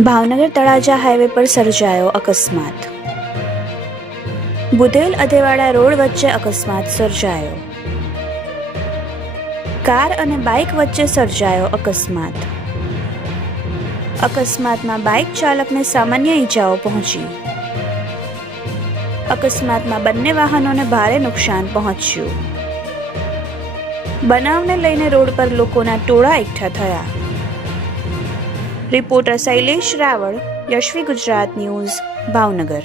Bhavnagar Talaja highway પર સર્જાયો અકસ્માત. બુધેલ અધેવાડા રોડ વચ્ચે અકસ્માત સર્જાયો. કાર અને બાઇક વચ્ચે સર્જાયો અકસ્માત. અકસ્માતમાં બાઇક ચાલકને સામાન્ય ઈજાઓ પહોંચી. અકસ્માતમાં બંને વાહનોને ભારે નુકસાન પહોંચ્યું. બનાવને લઈને રોડ પર લોકોના ટોળા એકઠા થયા. Reporter Shailesh Raval, Yashvi Gujarat news, Bhavnagar.